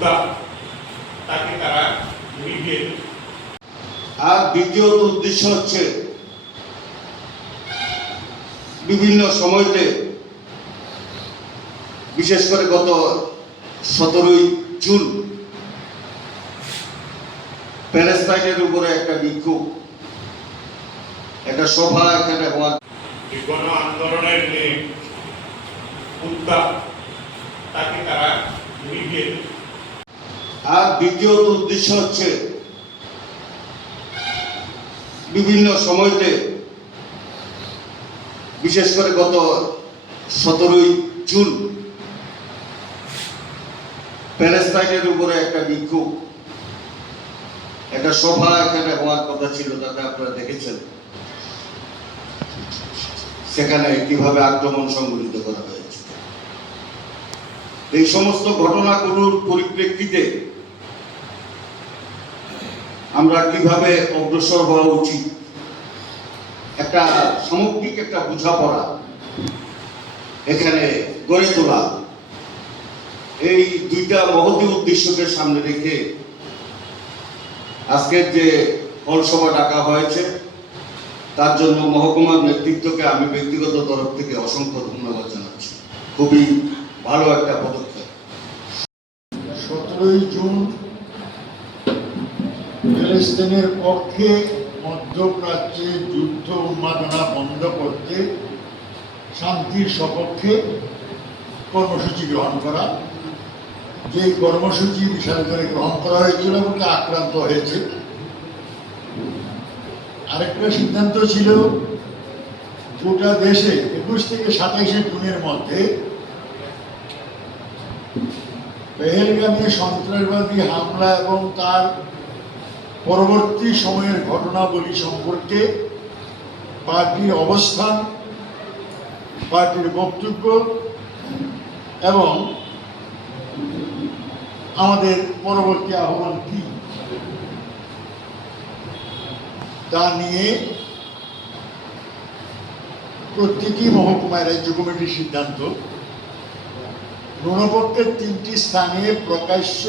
উত্তাপ তাকে তারা নিভে আর দ্বিতীয়ত উদ্দেশ্য হচ্ছে বিভিন্ন সময়তে বিশেষ করে গত সতেরোই জুন প্যালেস্তাইনের উপরে একটা বিক্ষোভ একটা সভা এখানে হওয়ার গণ আন্দোলনের উত্তাপ তাকে তারা নিভে আর দ্বিতীয়ত উদ্দেশ্য হচ্ছে বিভিন্ন সময়তে, বিশেষ করে গত সতেরোই জুন, প্যালেস্তাইনের উপরে একটা বিক্ষোভ, একটা সভা এখানে হওয়ার কথা ছিল, তাতে আপনারা দেখেছেন। সেখানে কীভাবে আক্রমণ সংঘটিত করা হয়েছে। এই সমস্ত ঘটনাগুলোর পরিপ্রেক্ষিতে আমরা কীভাবে অগ্রসর হওয়া উচিত? একটা সামগ্রিক একটা বোঝাপড়া এখানে গড়ে তোলা। এই দুইটা মহতি উদ্দেশ্যকে সামনে রেখে আজকের যে হলসভা ডাকা হয়েছে, তার জন্য মহকুমার নেতৃত্বকে আমি ব্যক্তিগত তরফ থেকে অসংখ্য ধন্যবাদ জানাচ্ছি। খুবই ভালো একটা পদক্ষেপ। সতেরোই জুন ফিলিস্তিনের পক্ষে মধ্যপ্রাচ্যে যুদ্ধ উন্মাদনা বন্ধ করতে, শান্তির সপক্ষে কর্মসূচি গ্রহণ করা যে কর্মসূচি বিশাল করে গ্রহণ করা হয়েছিল বলে আক্রান্ত হয়েছে। আরেকটা সিদ্ধান্ত ছিল, গোটা দেশে একুশ থেকে সাতাইশে জুনের মধ্যে পেহেলগামে সন্ত্রাসবাদী হামলা এবং তার পরবর্তী সময়ের ঘটনাবলী সম্পর্কে পার্টির অবস্থান, পার্টির বক্তব্য এবং আমাদের পরবর্তী আহ্বান কি? তা নিয়ে প্রতিটি মহকুমায় রাজ্য কমিটির সিদ্ধান্ত। নুনপক্ষের তিনটি স্থানে প্রকাশ্য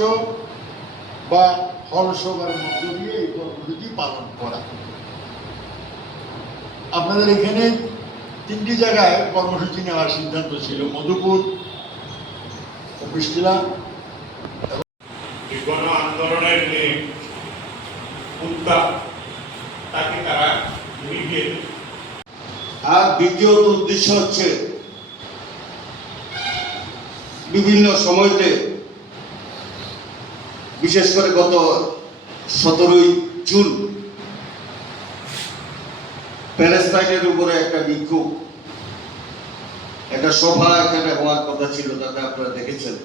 বা হলসভার মধ্য দিয়ে এই কর্মসূচি পালন করা। আপনাদের এখানে তিনটি জায়গায় কর্মসূচি নেওয়ার সিদ্ধান্ত ছিল মধুপুর কুষ্টিলা গণ আন্দোলনের যে তাকে তারা আর দ্বিতীয়ত উদ্দেশ্য হচ্ছে বিভিন্ন সময়তে বিশেষ করে গত সতেরোই জুন, প্যালেস্তাইনের উপরে একটা বিক্ষোভ, একটা সভা এখানে হওয়ার কথা ছিল, তাতে আপনারা দেখেছেন।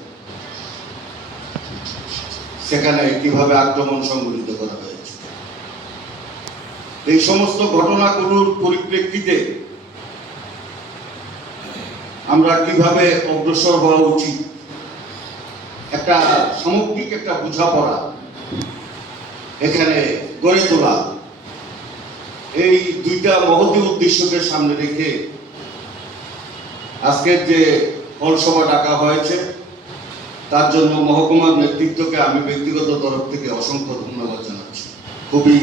সেখানে কীভাবে আক্রমণ সংঘটিত করা হয়েছে। এই সমস্ত ঘটনাগুলোর পরিপ্রেক্ষিতে আমরা কীভাবে অগ্রসর হওয়া উচিত? একটা সামগ্রিক একটা বোঝাপড়া এখানে গড়ে তোলা। এই দুইটা মহতি উদ্দেশ্যকে সামনে রেখে আজকের যে হলসভা ডাকা হয়েছে, তার জন্য মহকুমার নেতৃত্বকে আমি ব্যক্তিগত তরফ থেকে অসংখ্য ধন্যবাদ জানাচ্ছি। খুবই